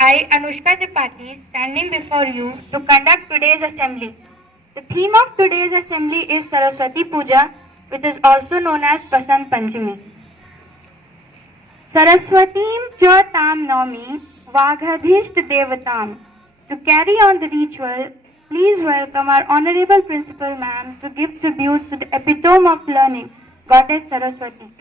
I, Anushka Tripathi, standing before you to conduct today's assembly. The theme of today's assembly is Saraswati Puja, which is also known as Basant Panchami. Saraswatim Chatam Nami Vaghadhisht Devatam. To carry on the ritual, please welcome our Honorable Principal Ma'am to give tribute to the epitome of learning, Goddess Saraswati.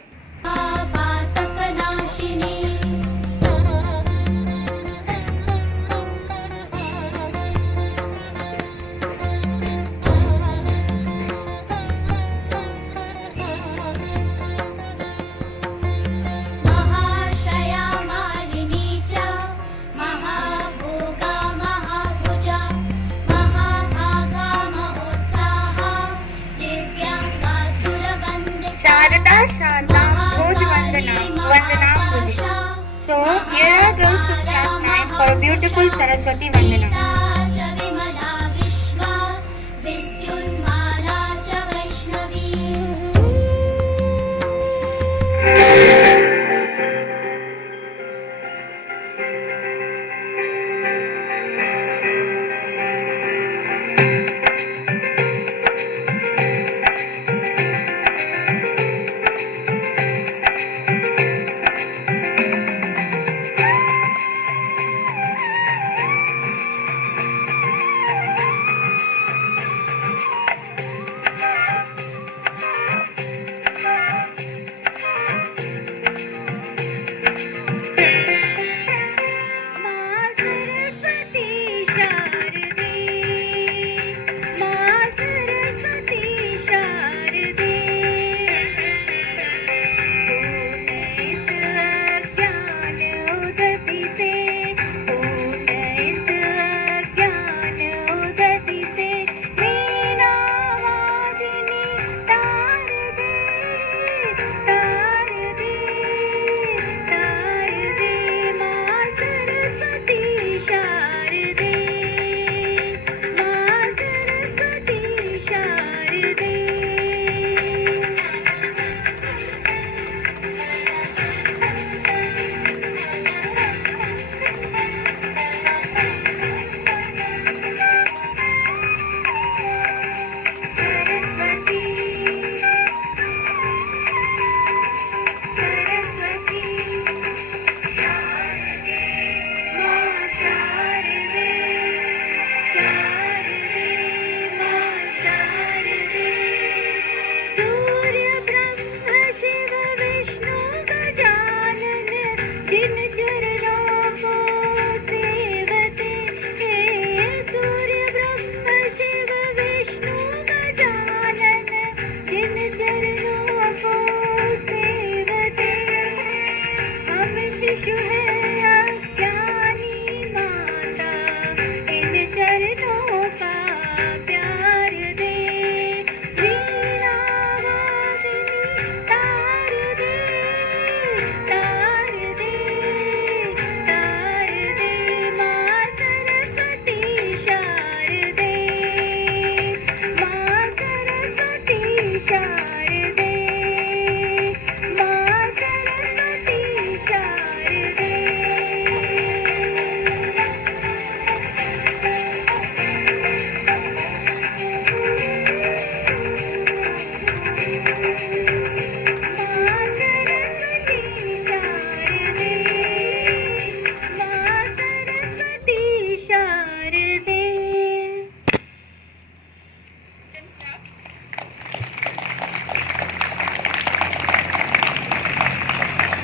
So, here are girls of class 9 for a beautiful Saraswati Vandana.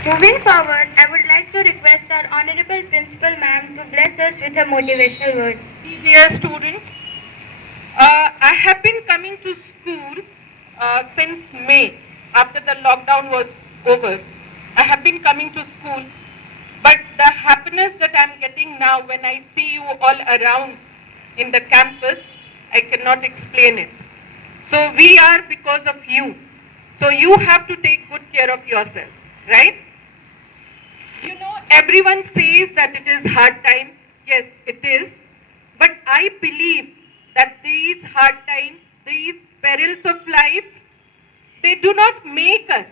Moving forward, I would like to request our Honorable Principal Ma'am to bless us with her motivational words. Dear students, I have been coming to school since May, after the lockdown was over. I have been coming to school, but the happiness that I am getting now when I see you all around in the campus, I cannot explain it. So we are because of you. So you have to take good care of yourselves, right? You know, everyone says that it is hard time. Yes, it is. But I believe that these hard times, these perils of life, they do not make us.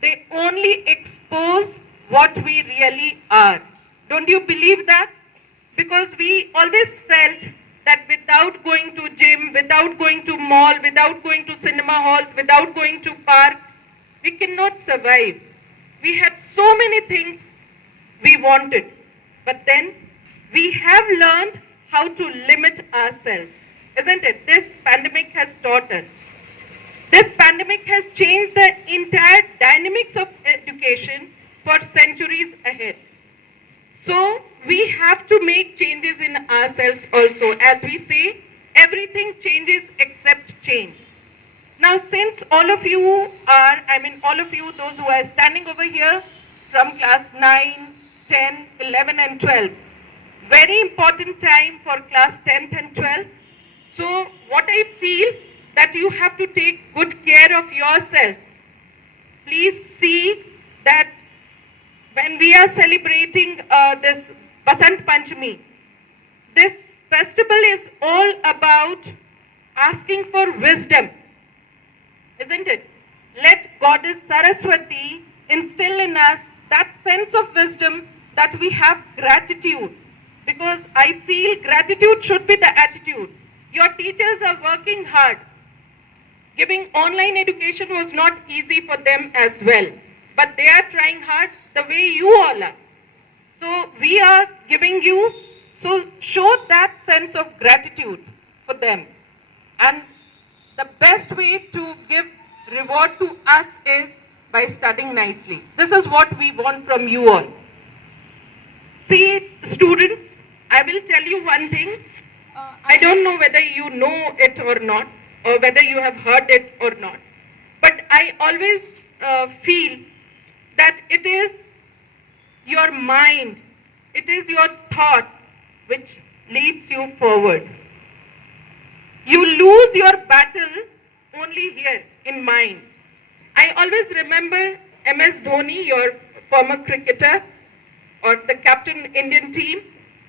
They only expose what we really are. Don't you believe that? because we always felt that without going to gym, without going to mall, without going to cinema halls, without going to parks, we cannot survive. We had so many things we wanted, but then we have learned how to limit ourselves, isn't it? This pandemic has taught us. This pandemic has changed the entire dynamics of education for centuries ahead. So we have to make changes in ourselves also. As we say, everything changes except change. Now, since all of you those who are standing over here from class 9, 10, 11 and 12, very important time for class 10th and 12th. So what I feel that you have to take good care of yourselves. Please see that when we are celebrating this Basant Panchami, this festival is all about asking for wisdom, isn't it? Let Goddess Saraswati instill in us that sense of wisdom that we have gratitude, because I feel gratitude should be the attitude. Your teachers are working hard. Giving online education was not easy for them as well, but they are trying hard the way you all are. So we are giving you, so show that sense of gratitude for them. And the best way to give reward to us is by studying nicely. This is what we want from you all. See, students, I will tell you one thing. I don't know whether you know it or not, or whether you have heard it or not. But I always feel that it is your mind, it is your thought which leads you forward. You lose your battle only here in mind. I always remember MS Dhoni, your former cricketer or the captain Indian team.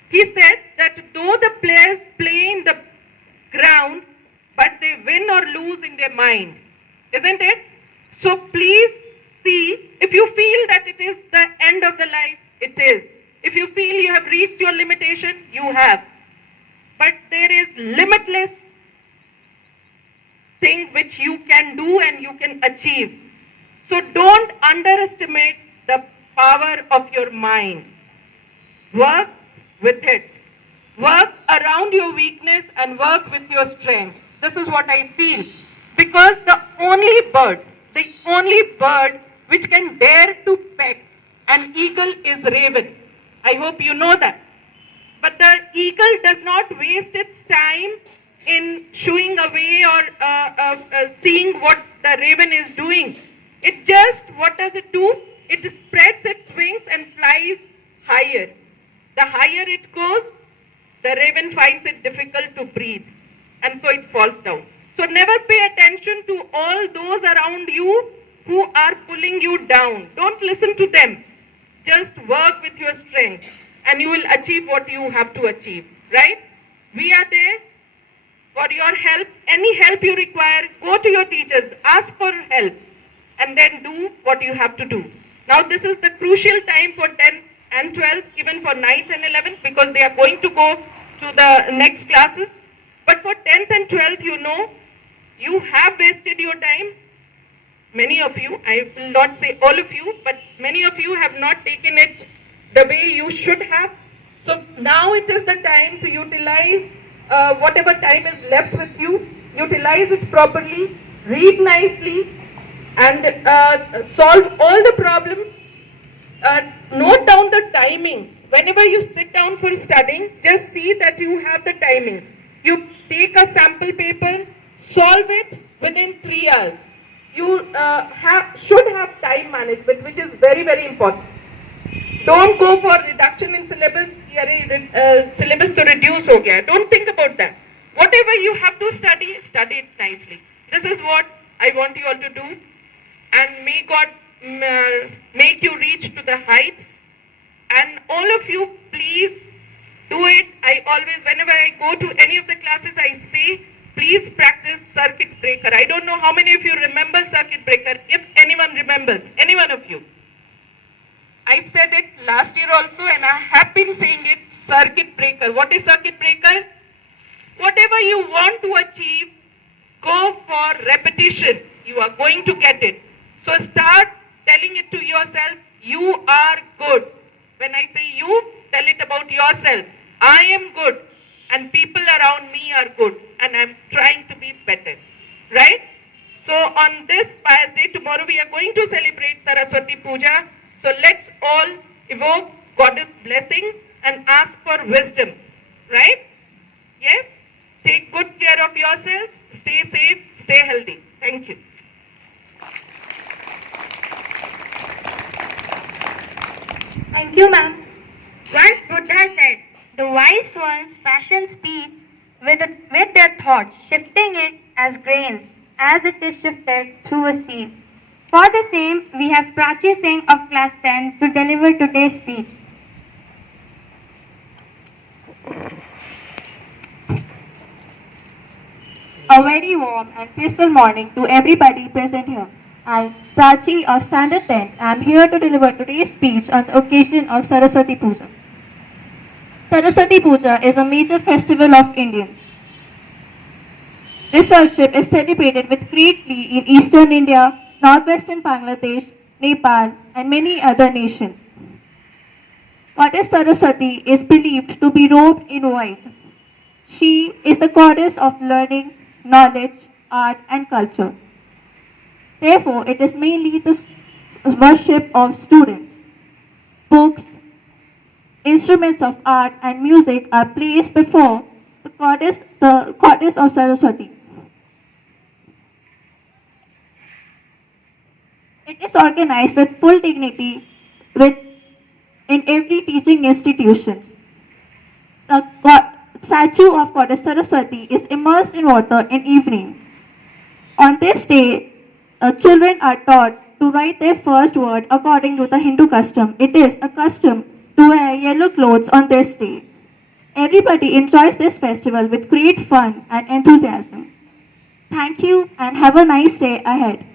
He said that though the players play in the ground, but they win or lose in their mind, isn't it? So please see, if you feel that it is the end of the life, it is. If you feel you have reached your limitation, you have. But there is limitless thing which you can do and you can achieve. So don't underestimate the power of your mind. Work with it. Work around your weakness and work with your strengths. This is what I feel. Because the only bird which can dare to peck an eagle is raven. I hope you know that. But the eagle does not waste its time in shooing away or seeing what the raven is doing. It just, what does it do? It spreads its wings and flies higher. The higher it goes, the raven finds it difficult to breathe, and so it falls down. So never pay attention to all those around you who are pulling you down. Don't listen to them. Just work with your strength and you will achieve what you have to achieve, right? We are there for your help. Any help you require, go to your teachers, ask for help, and then do what you have to do. Now this is the crucial time for 10th and 12th, even for 9th and 11th, because they are going to go to the next classes. But for 10th and 12th, you know, you have wasted your time. Many of you, I will not say all of you, but many of you have not taken it the way you should have. So now it is the time to utilize whatever time is left with you. Utilize it properly, read nicely, and solve all the problems. Note down the timings. Whenever you sit down for studying, just see that you have the timings. You take a sample paper, solve it within 3 hours. You should have time management, which is very, very important. Don't go for reduction in syllabus. Syllabus to reduce ho gaya. Don't think about that. Whatever you have to study, study it nicely. This is what I want you all to do. And may God make you reach to the heights. And all of you, please do it. I always, whenever I go to any of the classes, I say, please practice circuit breaker. I don't know how many of you remember circuit breaker. If anyone remembers, any one of you. I said it last year also, and I have been saying it circuit breaker. What is circuit breaker? Whatever you want to achieve, go for repetition. You are going to get it. So start telling it to yourself, you are good. When I say you, tell it about yourself. I am good and people around me are good and I'm trying to be better. Right? So on this Pious Day, tomorrow we are going to celebrate Saraswati Puja. So let's all evoke Goddess blessing and ask for wisdom. Right? Yes? Take good care of yourselves. Stay safe. Stay healthy. Thank you. Thank you, ma'am. Once Buddha said, the wise ones fashion speech with their thoughts, shifting it as grains, as it is shifted through a sieve. For the same, we have Prachi Singh of class 10 to deliver today's speech. A very warm and peaceful morning to everybody present here. I, Prachi of Standard 10, am here to deliver today's speech on the occasion of Saraswati Puja. Saraswati Puja is a major festival of Indians. This worship is celebrated with great glee in eastern India, northwestern Bangladesh, Nepal, and many other nations. Goddess Saraswati is believed to be robed in white. She is the goddess of learning, knowledge, art, and culture. Therefore, it is mainly the worship of students. Books, instruments of art, and music are placed before the goddess of Saraswati. It is organized with full dignity in every teaching institution. The statue of Goddess Saraswati is immersed in water in evening. On this day, children are taught to write their first word according to the Hindu custom. It is a custom to wear yellow clothes on this day. Everybody enjoys this festival with great fun and enthusiasm. Thank you and have a nice day ahead.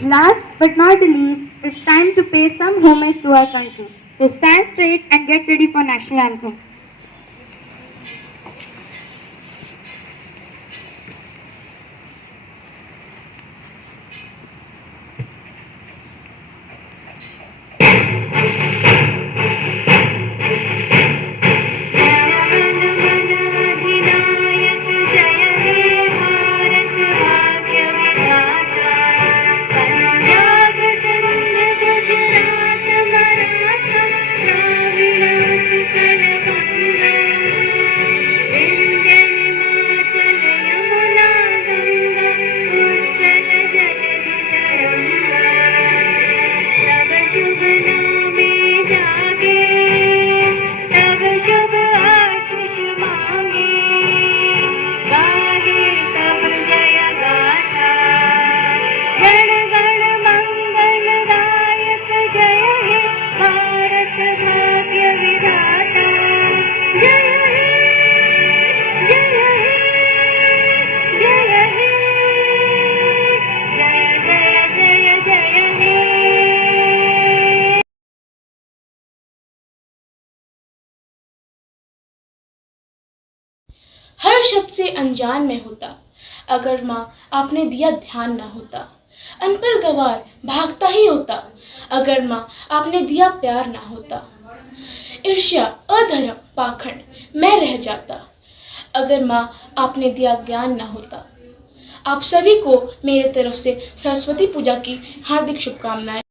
Last but not the least, it's time to pay some homage to our country. So stand straight and get ready for national anthem. हर शब्द से अनजान में होता, अगर माँ आपने दिया ध्यान ना होता। अनपढ़ गवार भागता ही होता, अगर माँ आपने दिया प्यार ना होता। ईर्ष्या अधर्म पाखंड मैं रह जाता, अगर माँ आपने दिया ज्ञान ना होता। आप सभी को मेरे तरफ से सरस्वती पूजा की हार्दिक शुभकामनाएं।